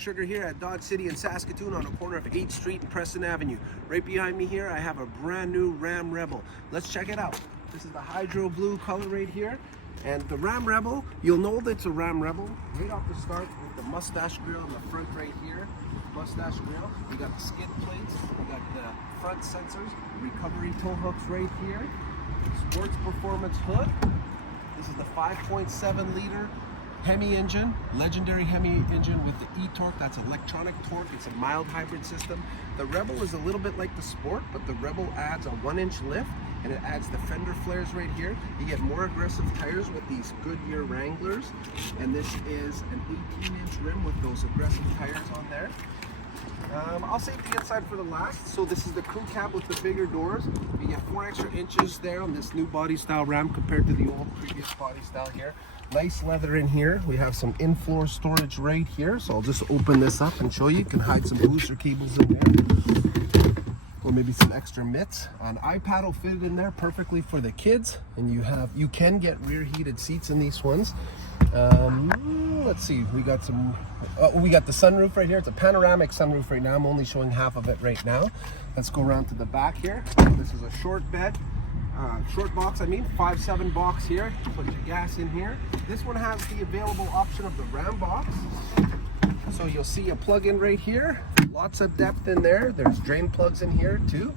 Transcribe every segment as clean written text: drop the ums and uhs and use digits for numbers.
Sugar here at Dodge City in Saskatoon on the corner of 8th Street and Preston Avenue. Right behind me here I have a brand new Ram Rebel. Let's check it out. This is the hydro blue color right here. And the Ram Rebel, you'll know that it's a Ram Rebel right off the start with the mustache grille in the front right here. Mustache grille. You got the skid plates, you got the front sensors, recovery tow hooks right here. Sports performance hood. This is the 5.7 liter Hemi engine, legendary Hemi engine with the E-tourque. That's electronic torque. It's a mild hybrid system. The Rebel is a little bit like the Sport, but the Rebel adds a 1-inch lift and it adds the fender flares right here. You get more aggressive tires with these Goodyear Wranglers, and this is an 18-inch rim with those aggressive tires on there. I'll save the inside for the last. So this is the crew cab with the bigger doors. You get 4 extra inches there on this new body style Ram compared to the old previous body style here. Nice leather in here. We have some in-floor storage right here. So I'll just open this up and show you. You can hide some booster cables in there. Or maybe some extra mitts. An iPad will fit in there perfectly for the kids. And you can get rear heated seats in these ones. Let's see, we got the sunroof right here. It's a panoramic sunroof right now. I'm only showing half of it right now. Let's go around to the back here. This is a short bed, short box, 5.7 box here. Put your gas in here. This one has the available option of the Rambox. So you'll see a plug-in right here. Lots of depth in there. There's drain plugs in here too.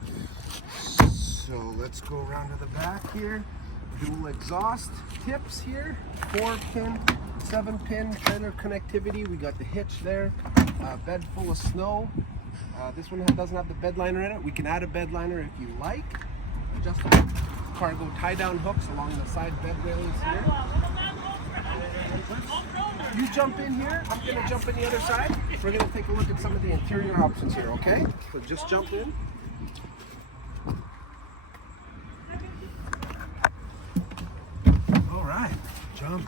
So let's go around to the back here. Dual exhaust tips here, 4-pin, 7-pin trailer connectivity. We got the hitch there, bed full of snow. This one doesn't have the bed liner in it. We can add a bed liner if you like. Adjustable cargo tie-down hooks along the side bed railings here. You jump in here, I'm gonna jump in the other side. We're gonna take a look at some of the interior options here, okay? So just jump in. Jump.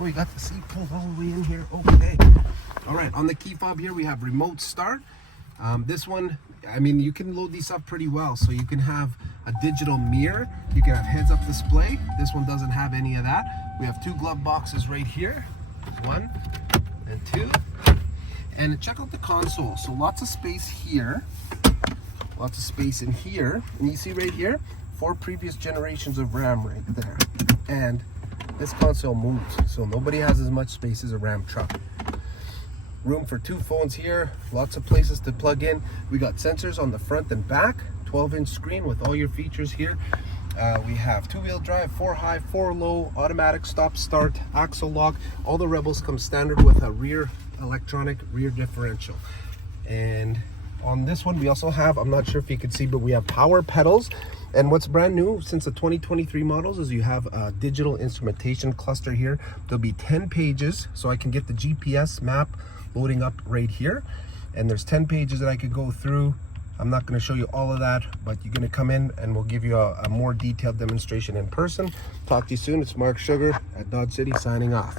Oh, you got the seat pulled all the way in here. Okay. All right, on the key fob here, we have remote start. This one, you can load these up pretty well. So you can have a digital mirror. You can have heads-up display. This one doesn't have any of that. We have 2 glove boxes right here. 1 and 2. And check out the console. So lots of space here. Lots of space in here. And you see right here, 4 previous generations of Ram right there. And this console moves, so nobody has as much space as a Ram truck. Room for 2 phones here, lots of places to plug in. We got sensors on the front and back, 12-inch screen with all your features here. We have 2-wheel drive, 4 high, 4 low, automatic stop start, axle lock. All the Rebels come standard with a rear electronic rear differential. And on this one we also have, I'm not sure if you can see, but we have power pedals. And what's brand new since the 2023 models is you have a digital instrumentation cluster here. There'll be 10 pages, so I can get the GPS map loading up right here. And there's 10 pages that I could go through. I'm not going to show you all of that, but you're going to come in and we'll give you a more detailed demonstration in person. Talk to you soon. It's Mark Sugar at Dodge City signing off.